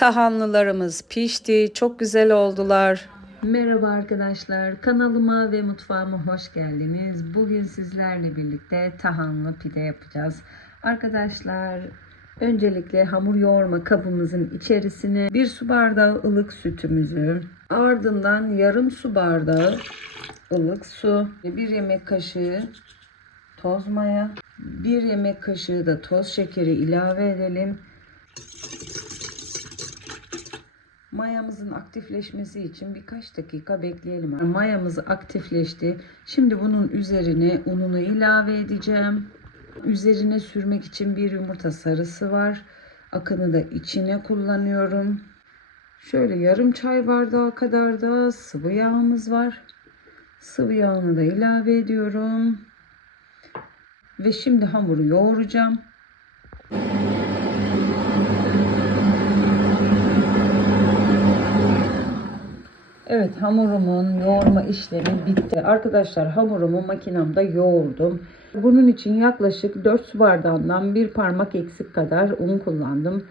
Tahanlılarımız pişti. Çok güzel oldular. Merhaba arkadaşlar. Kanalıma ve mutfağıma hoş geldiniz. Bugün sizlerle birlikte tahanlı pide yapacağız. Arkadaşlar öncelikle hamur yoğurma kabımızın içerisine bir su bardağı ılık sütümüzü, ardından yarım su bardağı ılık su, bir yemek kaşığı toz maya, bir yemek kaşığı da toz şekeri ilave edelim. Mayamızın aktifleşmesi için birkaç dakika bekleyelim. Mayamız aktifleşti. Şimdi bunun üzerine ununu ilave edeceğim. Üzerine sürmek için bir yumurta sarısı var. Akını da içine kullanıyorum. Şöyle yarım çay bardağı kadar da sıvı yağımız var. Sıvı yağını da ilave ediyorum. Ve şimdi hamuru yoğuracağım. Evet hamurumun yoğurma işlemi bitti. Arkadaşlar hamurumu makinemde yoğurdum. Bunun için yaklaşık 4 su bardağından bir parmak eksik kadar un kullandım.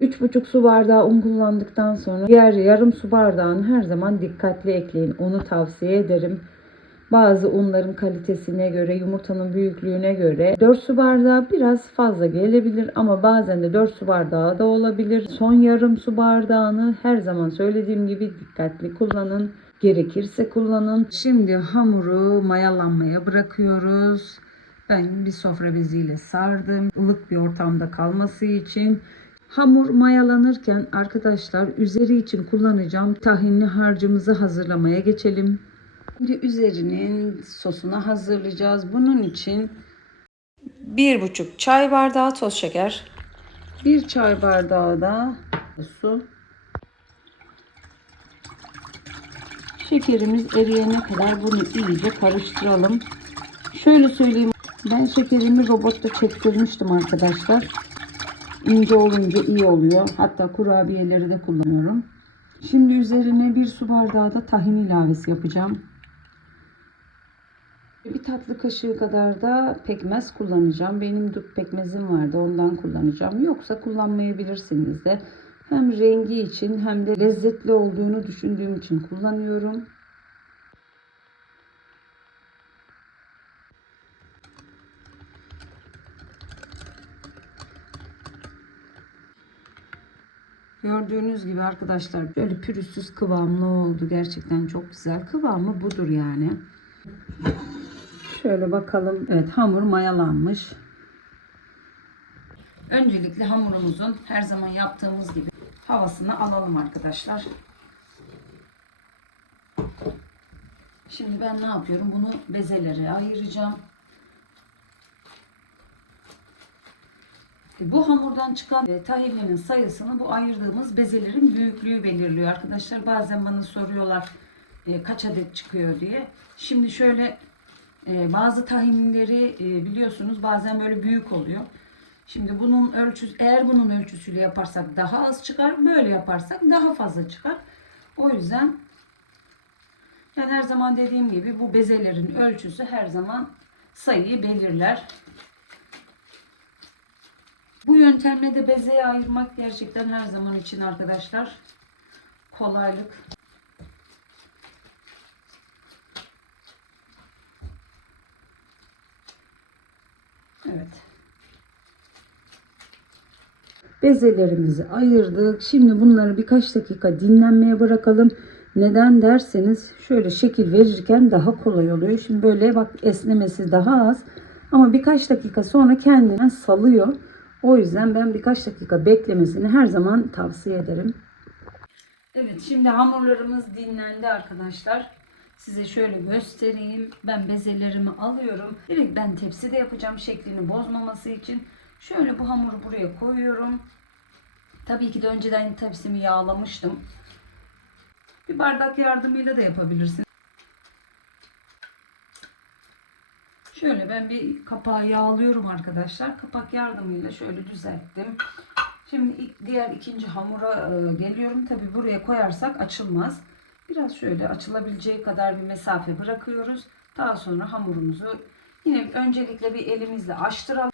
3,5 su bardağı un kullandıktan sonra diğer yarım su bardağını her zaman dikkatli ekleyin. Onu tavsiye ederim. Bazı unların kalitesine göre, yumurtanın büyüklüğüne göre 4 su bardağı biraz fazla gelebilir ama bazen de 4 su bardağı da olabilir. Son yarım su bardağını her zaman söylediğim gibi dikkatli kullanın. Gerekirse kullanın. Şimdi hamuru mayalanmaya bırakıyoruz. Ben bir sofra beziyle sardım. ılık bir ortamda kalması için. Hamur mayalanırken arkadaşlar üzeri için kullanacağım tahinli harcımızı hazırlamaya geçelim. Şimdi üzerinin sosunu hazırlayacağız. Bunun için bir buçuk çay bardağı toz şeker, bir çay bardağı da su, şekerimiz eriyene kadar bunu iyice karıştıralım. Şöyle söyleyeyim, ben şekerimi robotta çektirmiştim arkadaşlar. İnce olunca iyi oluyor. Hatta kurabiyeleri de kullanıyorum. Şimdi üzerine bir su bardağı da tahin ilavesi yapacağım. Bir tatlı kaşığı kadar da pekmez kullanacağım. Benim dut pekmezim vardı ondan kullanacağım. Yoksa kullanmayabilirsiniz de. Hem rengi için hem de lezzetli olduğunu düşündüğüm için kullanıyorum. Gördüğünüz gibi arkadaşlar böyle pürüzsüz kıvamlı oldu. Gerçekten çok güzel. Kıvamı budur yani. Şöyle bakalım. Evet hamur mayalanmış. Öncelikle hamurumuzun her zaman yaptığımız gibi havasını alalım arkadaşlar. Şimdi ben ne yapıyorum? Bunu bezelere ayıracağım. Bu hamurdan çıkan e, tahinlerin sayısını bu ayırdığımız bezelerin büyüklüğü belirliyor arkadaşlar. Bazen bana soruyorlar e, kaç adet çıkıyor diye. Şimdi şöyle e, bazı tahinleri e, biliyorsunuz bazen böyle büyük oluyor. Şimdi bunun ölçüsü eğer bunun ölçüsüyle yaparsak daha az çıkar. Böyle yaparsak daha fazla çıkar. O yüzden yani her zaman dediğim gibi bu bezelerin ölçüsü her zaman sayıyı belirler. Bu yöntemle de bezeye ayırmak gerçekten her zaman için arkadaşlar kolaylık. Evet. Bezelerimizi ayırdık. Şimdi bunları birkaç dakika dinlenmeye bırakalım. Neden derseniz şöyle şekil verirken daha kolay oluyor. Şimdi böyle bak esnemesi daha az. Ama birkaç dakika sonra kendinden salıyor. O yüzden ben birkaç dakika beklemesini her zaman tavsiye ederim. Evet şimdi hamurlarımız dinlendi arkadaşlar. Size şöyle göstereyim. Ben bezelerimi alıyorum. Direkt ben tepside yapacağım şeklini bozmaması için. Şöyle bu hamuru buraya koyuyorum. Tabii ki de önceden tepsimi yağlamıştım. Bir bardak yardımıyla da yapabilirsiniz. Şöyle ben bir kapağı yağlıyorum arkadaşlar. Kapak yardımıyla şöyle düzelttim. Şimdi diğer ikinci hamura e, geliyorum. Tabi buraya koyarsak açılmaz. Biraz şöyle açılabileceği kadar bir mesafe bırakıyoruz. Daha sonra hamurumuzu yine öncelikle bir elimizle açtıralım.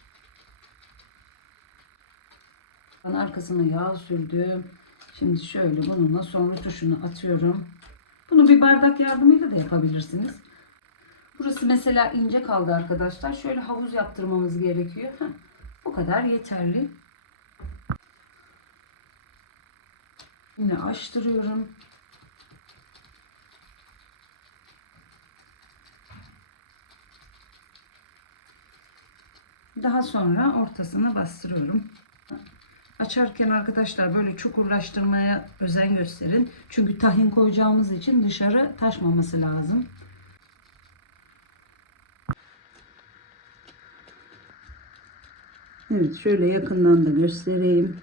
Arkasına yağ sürdüm. Şimdi şöyle bununla son tuşunu atıyorum. Bunu bir bardak yardımıyla da yapabilirsiniz. Burası mesela ince kaldı arkadaşlar. Şöyle havuz yaptırmamız gerekiyor. Heh, bu kadar yeterli. Yine açtırıyorum. Daha sonra ortasına bastırıyorum. Açarken arkadaşlar böyle çukurlaştırmaya özen gösterin. Çünkü tahin koyacağımız için dışarı taşmaması lazım. Evet şöyle yakından da göstereyim.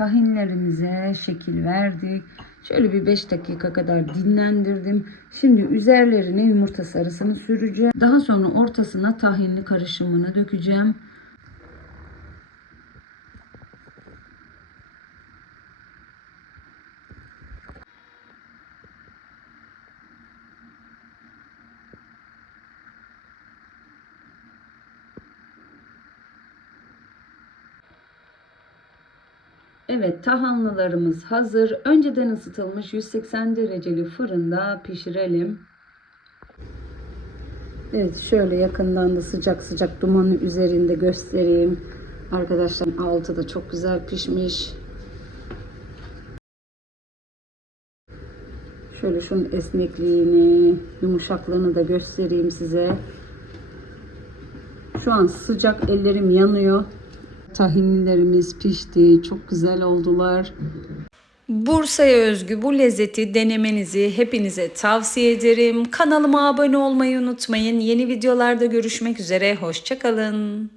Tahinlerimize şekil verdik. Şöyle bir 5 dakika kadar dinlendirdim. Şimdi üzerlerine yumurta sarısını süreceğim. Daha sonra ortasına tahinli karışımını dökeceğim. Evet tahanlılarımız hazır. Önceden ısıtılmış 180 dereceli fırında pişirelim. Evet şöyle yakından da sıcak sıcak dumanı üzerinde göstereyim. Arkadaşlar altı da çok güzel pişmiş. Şöyle şunun esnekliğini, yumuşaklığını da göstereyim size. Şu an sıcak ellerim yanıyor. Tahinlerimiz pişti. Çok güzel oldular. Bursa'ya özgü bu lezzeti denemenizi hepinize tavsiye ederim. Kanalıma abone olmayı unutmayın. Yeni videolarda görüşmek üzere. Hoşçakalın.